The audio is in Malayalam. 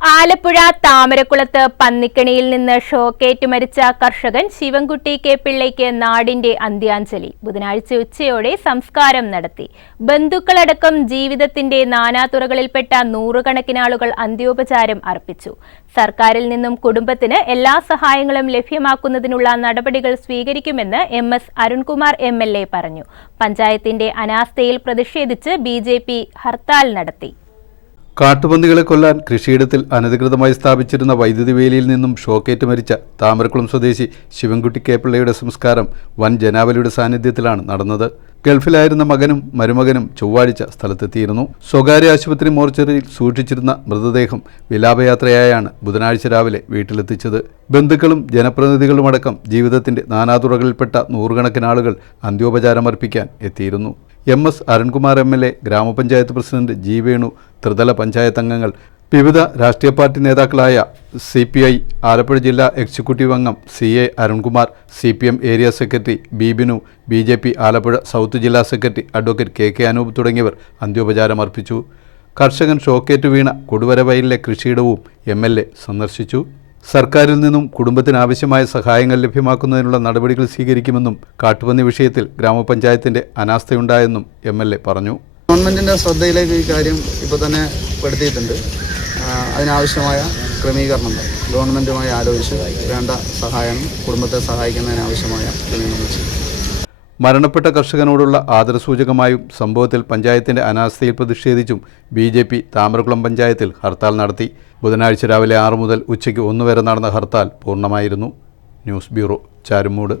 ആലപ്പുഴ താമരക്കുളത്ത് പന്നിക്കണിയിൽ നിന്ന് ഷോക്കേറ്റ് മരിച്ച കർഷകൻ ശിവൻകുട്ടി കെ പിള്ളയ്ക്ക് നാടിന്റെ അന്ത്യാഞ്ജലി. ബുധനാഴ്ച ഉച്ചയോടെ സംസ്കാരം നടത്തി. ബന്ധുക്കളടക്കം ജീവിതത്തിന്റെ നാനാതുറകളിൽപ്പെട്ട നൂറുകണക്കിന് ആളുകൾ അന്ത്യോപചാരം അർപ്പിച്ചു. സർക്കാരിൽ നിന്നും കുടുംബത്തിന് എല്ലാ സഹായങ്ങളും ലഭ്യമാക്കുന്നതിനുള്ള നടപടികൾ സ്വീകരിക്കുമെന്ന് M S Arunkumar M L A പറഞ്ഞു. പഞ്ചായത്തിന്റെ അനാസ്ഥയിൽ പ്രതിഷേധിച്ച് ബി ഹർത്താൽ നടത്തി. കാട്ടുപന്നികളെ കൊല്ലാൻ കൃഷിയിടത്തിൽ അനധികൃതമായി സ്ഥാപിച്ചിരുന്ന വൈദ്യുതി വേലിയിൽ നിന്നും ഷോക്കേറ്റ് മരിച്ച താമരക്കുളം സ്വദേശി ശിവൻകുട്ടി കേപ്പിള്ളയുടെ സംസ്കാരം വൻ ജനാവലിയുടെ സാന്നിധ്യത്തിലാണ് നടന്നത്. ഗൾഫിലായിരുന്ന മകനും മരുമകനും ചൊവ്വാഴ്ച സ്ഥലത്തെത്തിയിരുന്നു. സ്വകാര്യ ആശുപത്രി മോർച്ചറിയിൽ സൂക്ഷിച്ചിരുന്ന മൃതദേഹം വിലാപയാത്രയായാണ് ബുധനാഴ്ച രാവിലെ വീട്ടിലെത്തിച്ചത്. ബന്ധുക്കളും ജനപ്രതിനിധികളുമടക്കം ജീവിതത്തിന്റെ നാനാതുറകളിൽപ്പെട്ട നൂറുകണക്കിന് ആളുകൾ അന്ത്യോപചാരമർപ്പിക്കാൻ എത്തിയിരുന്നു. M S Arunkumar M L A ഗ്രാമപഞ്ചായത്ത് പ്രസിഡന്റ് ജി വേണു ത്രിതല പഞ്ചായത്ത് അംഗങ്ങൾ വിവിധ രാഷ്ട്രീയ പാർട്ടി നേതാക്കളായ സി പി ഐ ആലപ്പുഴ ജില്ലാ എക്സിക്യൂട്ടീവ് അംഗം C A Arunkumar C P M area secretary B Binu B J P Alappuzha south ജില്ലാ secretary advocate K K Anoop തുടങ്ങിയവർ അന്ത്യോപചാരം അർപ്പിച്ചു. കർഷകൻ ഷോക്കേറ്റ് വീണ കൊടുവരവയലിലെ കൃഷിയിടവും എം എൽ എ സന്ദർശിച്ചു. സർക്കാരിൽ നിന്നും കുടുംബത്തിന് ആവശ്യമായ സഹായങ്ങൾ ലഭ്യമാക്കുന്നതിനുള്ള നടപടികൾ സ്വീകരിക്കുമെന്നും കാട്ടുപന്നി വിഷയത്തിൽ ഗ്രാമപഞ്ചായത്തിന്റെ അനാസ്ഥയുണ്ടായെന്നും എം എൽ എ പറഞ്ഞു. ഗവൺമെന്റിന്റെ ശ്രദ്ധയിലേക്ക് ഈ കാര്യം ഇപ്പോൾ തന്നെ പെടുത്തിയിട്ടുണ്ട്. അതിനാവശ്യമായ ക്രമീകരണങ്ങൾ ഗവൺമെന്റുമായി ആലോചിച്ച് വേണ്ട സഹായം കുടുംബത്തെ സഹായിക്കുന്നതിനാവശ്യമായ ക്രമീകരണങ്ങൾ മരണപ്പെട്ട കർഷകനോടുള്ള ആദരസൂചകമായും സംഭവത്തിൽ പഞ്ചായത്തിന്റെ അനാസ്ഥയിൽ പ്രതിഷേധിച്ചും ബി ജെ പി താമരകുളം പഞ്ചായത്തിൽ ഹർത്താൽ നടത്തി. ബുധനാഴ്ച രാവിലെ ആറ് മുതൽ ഉച്ചയ്ക്ക് ഒന്ന് വരെ നടന്ന ഹർത്താൽ പൂർണമായിരുന്നു. News bureau Charummood.